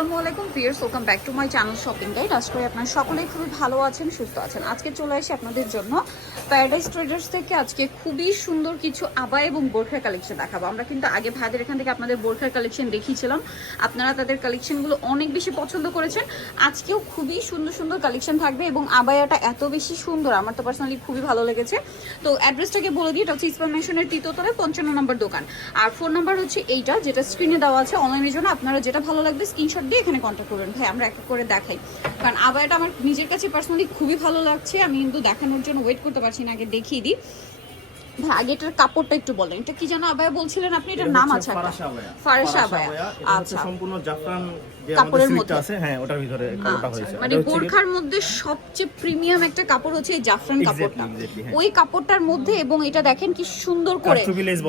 আসসালামু আলাইকুম welcome back to my channel shopping guide আশা করি আপনারা সকলেই খুবই ভালো আছেন, সুস্থ আছেন। আজকে চলে আসি আপনাদের জন্য প্যারাডাইস ট্রেডার্স থেকে আজকে খুবই সুন্দর কিছু আবাই এবং বোরখার কালেকশন দেখাবো। আমরা কিন্তু আগে ভাইদের এখান থেকে আপনাদের বোরখার কালেকশন দেখিয়েছিলাম। আপনারা তাদের কালেকশনগুলো অনেক বেশি পছন্দ করেছেন। আজকেও খুবই সুন্দর সুন্দর কালেকশন থাকবে এবং আবায়াটা এত বেশি সুন্দর, আমার তো পার্সোনালি খুবই ভালো লেগেছে। তো অ্যাড্রেসটাকে বলে দিই, এটা হচ্ছে ইসমাল মেশনের তৃতীয়তলায় পঞ্চান্ন নম্বর দোকান। আর ফোন নাম্বার হচ্ছে এইটা, যেটা স্ক্রিনে দেওয়া আছে অনলাইনের জন্য। আপনারা যেটা ভালো লাগবে স্ক্রিনশট দিয়ে এখানে কন্ট্যাক্ট করবেন। ভাই, আমরা এক করে দেখাই। কারণ আবার এটা আমার নিজের কাছে পার্সোনালি খুবই ভালো লাগছে। আমি কিন্তু দেখানোর জন্য ওয়েট করতে পারছি না, আগে দেখিয়ে দিই। আগে এটার কাপড়টা একটু বলেন। এটা কি যেন আবায়া বলছিলেন আপনি? এটার নাম আছে একটা। ফারাসা আবায়া। আচ্ছা। সম্পূর্ণ জাফরান কাপড়ের মধ্যে। আছে হ্যাঁ ওটার ভিতরে কাপড়টা আচ্ছা, হয়েছে মানে এটা বোরখার মধ্যে সবচেয়ে প্রিমিয়াম একটা কাপড় হচ্ছে এই জাফরান কাপড়টা। হ্যাঁ। ওই কাপড়টার মধ্যে এবং এটা দেখেন কি সুন্দর করে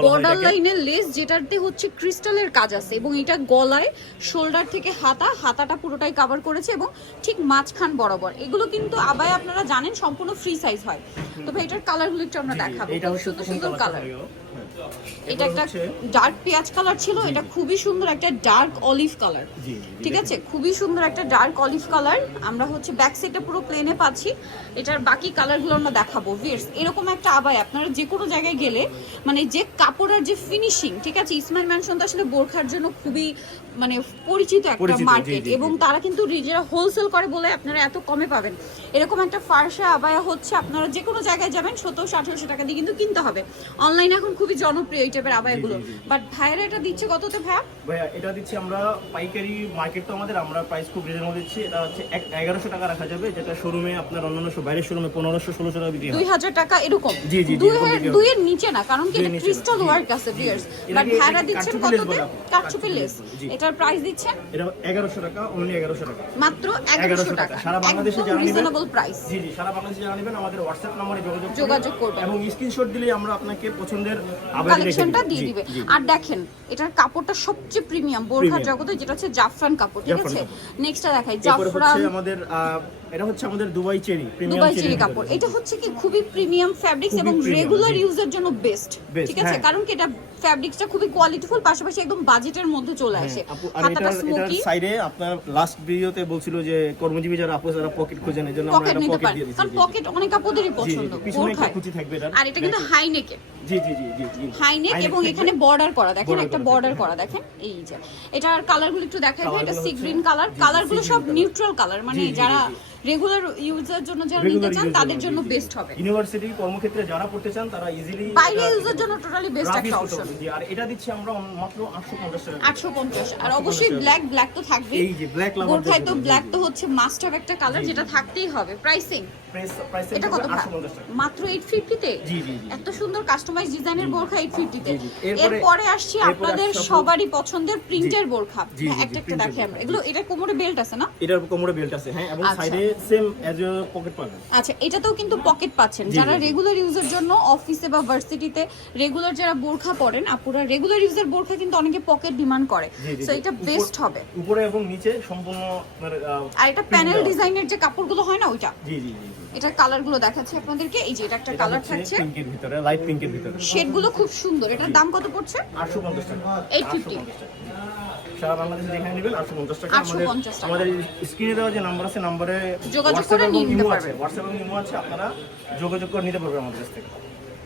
বর্ডার লাইনের লেস যেটাতে হচ্ছে ক্রিস্টালের কাজ আছে এবং এটা গলায় শোল্ডার থেকে হাতা হাতাটা পুরোটাই কভার করেছে এবং ঠিক মাঝখান বরাবর। এগুলো কিন্তু আবায় আপনারা জানেন সম্পূর্ণ ফ্রি সাইজ হয়। তবে এটার কালারগুলো একটু আমরা দেখাবো। এটা খুব হচ্ছে সুন্দর প্রথম সুন্দর কালার কালার এটা একটা ডার্ক পেঁয়াজ কালার ছিল এটা খুবই সুন্দর একটা ডার্ক অলিভ কালার ঠিক আছে? খুবই সুন্দর একটা ডার্ক অলিভ কালার আমরা হচ্ছে ব্যাক সাইডটা পুরো প্লেনে পাচ্ছি। এটার বাকি কালারগুলো আমরা দেখাবো। ভিয়ার্স এরকম একটা আবাই আপনারা যে কোনো জায়গায় গেলে মানে যে কাপড়ের যে ফিনিশিং ঠিক আছে? ইসমাইল ম্যানশন তো আসলে বোরখার জন্য খুবই মানে পরিচিত একটা মার্কেট। এবং তারা কিন্তু নিজেরা হোলসেল করে বলে আপনারা এত কমে পাবেন। এরকম একটা ফার্সা আবায়া হচ্ছে আপনারা যে কোনো জায়গায় যাবেন সতেরোশো আঠারোশো টাকা দিয়ে কিন্তু কিনতে হবে। অনলাইনে এখন খুবই জনপ্রিয় এই টাইপের আবায়াগুলো। বাট ভাইয়েরা এটা দিচ্ছে কততে ভাইয়া? ভাইয়া এটা দিচ্ছি আমরা পাইকারি মার্কেট তো আমাদের আমরা প্রাইস খুব রিজনেবল দিচ্ছি। এটা হচ্ছে এগারোশো টাকা রাখা যাবে যেটা শোরুমে আপনার অন্যান্য বাইরের শোরুমে পনেরোশো ষোলোশো টাকা বিক্রি দুই হাজার টাকা এরকম। জি, জি, দুই হবে। দুইয়ের নিচে না কারণ কি এটা ক্রিস্টাল ওয়ার্ক আছে ভিউয়ার্স বাট এটাকে দিচ্ছেন কততে? বলা লেস এটার প্রাইস দিচ্ছেন এটা এগারোশো টাকা অনলি এগারোশো টাকা। মাত্র এগারোশো টাকা। সারা বাংলাদেশে যারা রিজনেবল প্রাইস জি জি সারা বাংলাদেশে যারা নেবেন আমাদের হোয়াটসঅ্যাপ নম্বরে যোগাযোগ। যোগাযোগ করবেন। এবং স্ক্রিনশট দিলে আমরা আপনাকে পছন্দের কালেকশনটা দিয়ে দিবে। আর দেখেন এটার কাপড়টা সবচেয়ে প্রিমিয়াম বোরখার জগতে যেটা হচ্ছে জাফরান কাপড় ঠিক আছে। নেক্সটটা দেখাই জাফরান আমাদের এটা হচ্ছে আমাদের দুবাই চেরি দুবাই চেরি কাপড়। এটা হচ্ছে কি খুবই প্রিমিয়াম ফ্যাব্রিক্স এবং রেগুলার ইউজের জন্য বেস্ট ঠিক আছে? হ্যাঁ। কারণ কি এটা ফ্যাব্রিক্সটা খুবই কোয়ালিটিফুল পাশাপাশি একদম বাজেটের মধ্যে চলে আসে। আপু হাতাটা স্মোকি সাইডে আপনার লাস্ট ভিডিওতে বলছিল যে কর্মজীবী যারা আপু যারা পকেট খোঁজেন এর জন্য আমরা নিতে পকেট দিয়ে দিচ্ছি কারণ পকেট অনেক আপুদেরই পছন্দ একটা কুচি থাকবে আর এটা কিন্তু হাই নেকে জি জি জি জি হাই নেক এবং এখানে বর্ডার করা দেখেন একটা বর্ডার করা দেখেন? এই যে এটার কালারগুলো একটু দেখাই এটা সি গ্রিন কালার কালারগুলো সব নিউট্রাল কালার মানে যারা। রেগুলার ইউজের জন্য যারা নিতে চান তাদের জন্য। বেস্ট হবে। ইউনিভার্সিটি কর্মক্ষেত্রে যারা পড়তে চান তারা ইজিলি বাইরে ইউজের জন্য টোটালি বেস্ট একটা অপশন আর এটা দিচ্ছি আমরা মাত্র 850 টাকা। আটশো পঞ্চাশ। আর অবশ্যই ব্ল্যাক ব্ল্যাক তো থাকবেই। এই যে ব্ল্যাক লাভার বোরখায় তো ব্ল্যাক তো হচ্ছে মাস্ট হবে একটা কালার যেটা থাকতেই হবে। প্রাইসিং এটা কত? 850। এত সুন্দর কাস্টমাইজ ডিজাইনের বোরখা এইট ফিফটিতে জি, জি। এরপরে- আসছি আপনাদের সবারই পছন্দের প্রিন্টের বোরখা। হ্যাঁ, একটা একটা দেখে আমরা। এগুলো এটা কোমরে বেল্ট আছে না? এটার কোমরে বেল্ট আছে হ্যাঁ এবং আচ্ছা। সাইডে সেম অ্যাজ পকেট পাবেন আচ্ছা এটাতেও কিন্তু পকেট পাচ্ছেন। যারা। রেগুলার ইউজের জন্য অফিসে বা ভার্সিটিতে রেগুলার যারা বোরখা পরেন আপুরা রেগুলার ইউজের বোরখা কিন্তু অনেকে পকেট ডিমান্ড করে। সো এটা বেস্ট হবে। উপরে এবং নিচে সম্পূর্ণ আর এটা প্যানেল ডিজাইনের যে কাপড়গুলো হয় না ওইটা। জি জি জি। এটার কালারগুলো দেখাচ্ছি আপনাদেরকে। এই যে এটা একটা কালার থাকছে। পিঙ্কের ভিতরে লাইট পিঙ্কের ভিতরে। শেডগুলো খুব সুন্দর। এটার দাম কত পড়ছে? 850 টাকা। 850 850 টাকা। সারা বাংলাদেশে যেখানে নেবেন 850 টাকা। 850 টাকা। আমাদের স্ক্রিনে দেওয়া যে নাম্বার আছে নম্বরে যোগাযোগ করে নিতে পারবেন। WhatsApp এবং ইমো আছে আপনারা যোগাযোগ করে নিতে পারবেন আমাদের কাছ থেকে।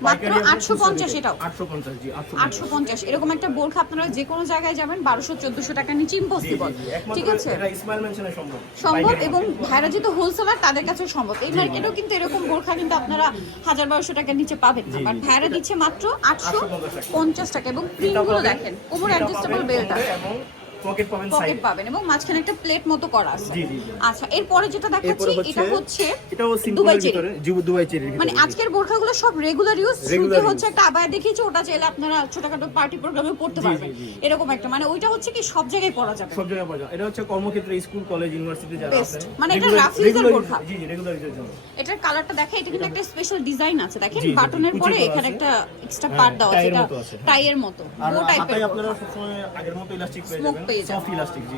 মাত্র 850 এটাও? 850 জি 850 আটশো পঞ্চাশ। এরকম একটা বোরখা আপনারা যে কোনো জায়গায় যাবেন বারোশো চোদ্দশো টাকা নিচে ইম্পসিবল ঠিক আছে? এটা ইসমাইল মেনশনে সম্ভব। সম্ভব এবং ভাইরা যেহেতু হোলসেলার তাদের কাছেও সম্ভব। এই মার্কেটেও কিন্তু এরকম বোরখা কিন্তু আপনারা হাজার বারোশো টাকার নিচে পাবেন না। বাট। ভাইরা দিচ্ছে মাত্র আটশো 850 টাকা। পঞ্চাশ টাকা এবং প্রিন্টগুলো দেখেন। কোমর অ্যাডজাস্টেবল বেল্ট আছে এবং পকেট পাবেন পকেট পাবেন এবং মাঝখানে একটা প্লেট মতো করা আছে। জি, জি। আচ্ছা এরপরে যেটা দেখাচ্ছি এটা হচ্ছে এটাও দুবাই ভিতরে দুবাই ভিতরে। মানে আজকের বোরখাগুলো সব রেগুলার ইউজ শুরুতে হচ্ছে একটা আবায়া দেখিয়েছি ওটা চাইলে আপনারা ছোটখাটো পার্টি প্রোগ্রামে পড়তে পারবেন। এরকম একটা মানে ওইটা হচ্ছে কি সব জায়গায় পরা যাবে। সব জায়গায় পাওয়া যায় এটা হচ্ছে কর্মক্ষেত্রে স্কুল কলেজ ইউনিভার্সিটি যারা। আছেন মানে এটা rough এর বোরখা। জি জি রেগুলার ইউজের এটার কালারটা দেখে এটা কিন্তু একটা স্পেশাল ডিজাইন আছে। দেখেন বাটনের পরে এখানে একটা এক্সট্রা হ্যাঁ, পার্ট দেওয়া আছে এটা হ্যাঁ। টাইয়ের মতো ও টাইপের আপনারা সবসময় আগের মতো ইলাস্টিক পেয়ে যাবেন। পেয়ে যাবেন। সফট ইলাস্টিক জি।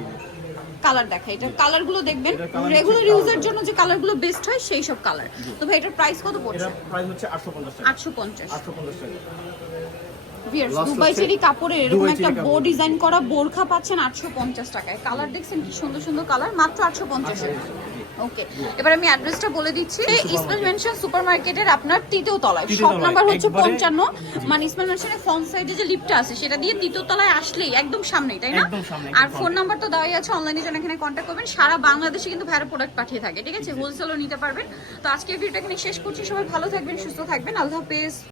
কালার দেখা কালারগুলো দেখবেন। রেগুলার ইউজের জন্য যে কালারগুলো বেস্ট হয় সেই সব কালার তো ভাই এটার প্রাইস কত পড়ছে? এটা প্রাইস হচ্ছে 850 টাকা। আটশো পঞ্চাশ। 850 টাকা। দুবাই চেরি কাপড়ের এরকম একটা বো ডিজাইন করা বোরখা পাচ্ছেন আটশো পঞ্চাশ টাকায়। কালার দেখছেন কি সুন্দর সুন্দর কালার মাত্র আটশো পঞ্চাশে। ওকে এবার আমি অ্যাড্রেসটা বলে দিচ্ছি ইসমাইল মেনশন সুপার মার্কেটের আপনার তৃতীয় তলায়। শপ নাম্বার হচ্ছে একবারে- পঞ্চান্ন। মানে ইসমাইল মেনশনের ফ্রন্ট সাইডে যে লিফটটা আছে সেটা দিয়ে তৃতীয় তলায় আসলেই একদম সামনেই তাই না? আর ফোন নাম্বার তো দেওয়াই আছে অনলাইনে জন্য এখানে কন্ট্যাক্ট করবেন। সারা বাংলাদেশে কিন্তু ভাইরা প্রোডাক্ট পাঠিয়ে থাকে ঠিক আছে? হোলসেলও নিতে পারবেন। তো আজকে ভিডিওটা এখানে শেষ করছি সবাই ভালো থাকবেন সুস্থ থাকবেন। আল্লাহ হাফেজ।